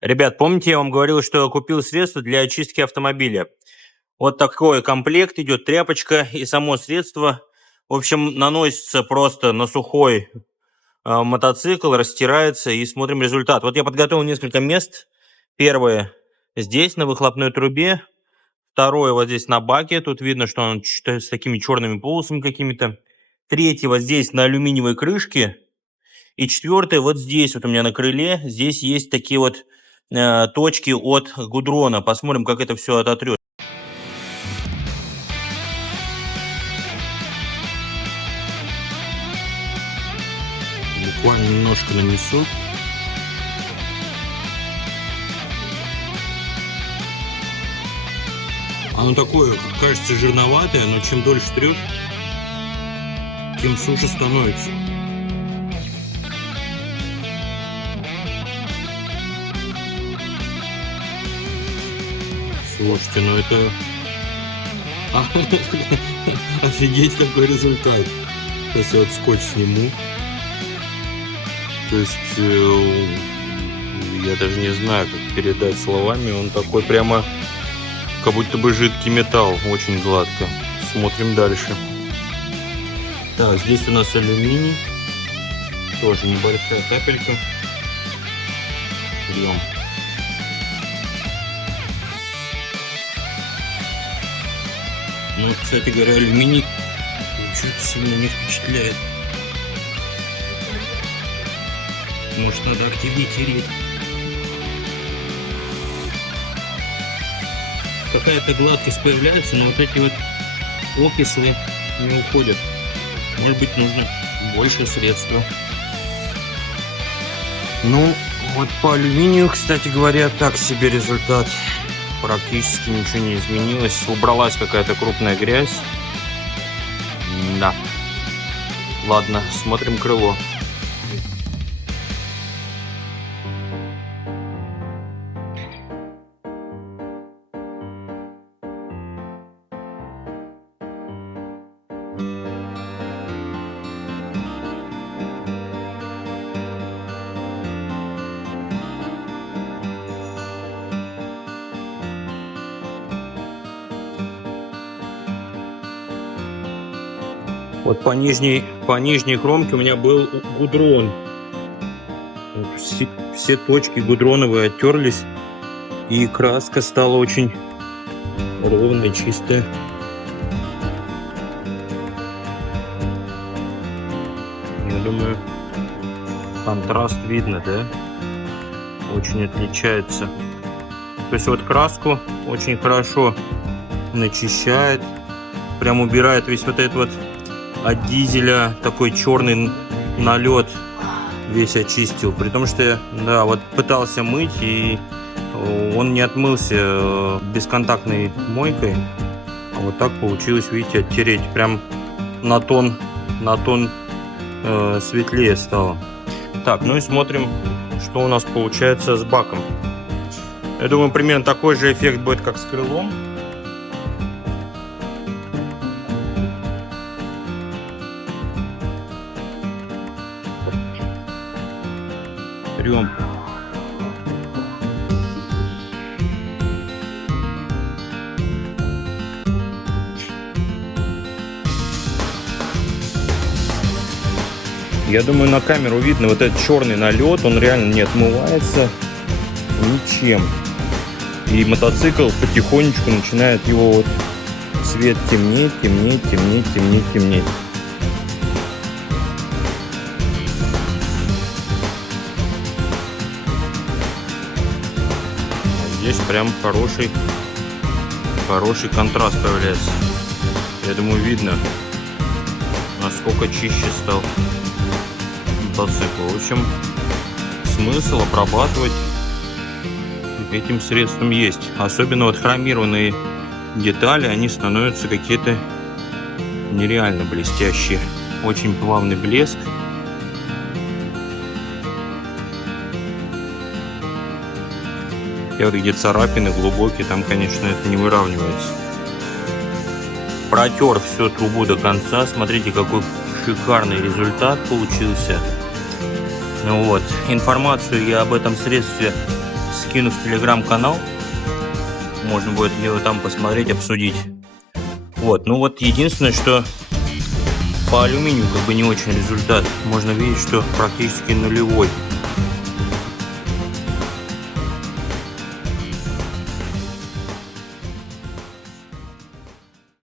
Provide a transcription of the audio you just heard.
Ребят, помните, я вам говорил, что я купил средство для очистки автомобиля? Вот такой комплект идет, тряпочка и само средство. В общем, наносится просто на сухой мотоцикл, растирается и смотрим результат. Вот я подготовил несколько мест. Первое здесь, на выхлопной трубе. Второе вот здесь на баке. Тут видно, что он с такими черными полосами какими-то. Третье вот здесь на алюминиевой крышке. И четвертое вот здесь вот у меня на крыле. Здесь есть такие вот точки от гудрона. Посмотрим, как это все ототрет. Буквально немножко нанесу. Оно такое, кажется, жирноватое, но чем дольше трет, тем суше становится. Слушайте, ну это... Офигеть, какой результат. Сейчас я вот скотч сниму. То есть, я даже не знаю, как передать словами. Он такой прямо, как будто бы жидкий металл. Очень гладко. Смотрим дальше. Так, здесь у нас алюминий. Тоже небольшая капелька. Берем. Ну, кстати говоря, алюминий чуть сильно не впечатляет. Может, надо активнее тереть. Какая-то гладкость появляется, но вот эти вот окислы не уходят. Может быть, нужно больше средства. Ну, вот по алюминию, кстати говоря, так себе результат. Практически ничего не изменилось. Убралась какая-то крупная грязь. Да. Ладно, смотрим крыло. Вот по нижней кромке у меня был гудрон. Вот все точки гудроновые оттерлись, и краска стала очень ровная, чистая. Я думаю, контраст видно, да? Очень отличается. То есть вот краску очень хорошо начищает, прям убирает весь вот этот вот от дизеля такой черный налет, весь очистил. При том, что я, да, вот пытался мыть, и он не отмылся бесконтактной мойкой. А вот так получилось, видите, оттереть. Прям на тон светлее стало. Так, ну и смотрим, что у нас получается с баком. Я думаю, примерно такой же эффект будет, как с крылом. Берем. Я думаю, на камеру видно вот этот черный налет, он реально не отмывается ничем. И мотоцикл потихонечку начинает его вот цвет темнеть. Здесь прям хороший контраст появляется. Я думаю, видно, насколько чище стал мотоцикл. В общем, смысл обрабатывать этим средством есть. Особенно вот хромированные детали, они становятся какие-то нереально блестящие. Очень плавный блеск. И вот где царапины глубокие, там, конечно, это не выравнивается. Протер всю трубу до конца. Смотрите, какой шикарный результат получился. Ну вот, информацию я об этом средстве скину в телеграм-канал. Можно будет его там посмотреть, обсудить. Вот, ну вот единственное, что по алюминию как бы не очень результат. Можно видеть, что практически нулевой.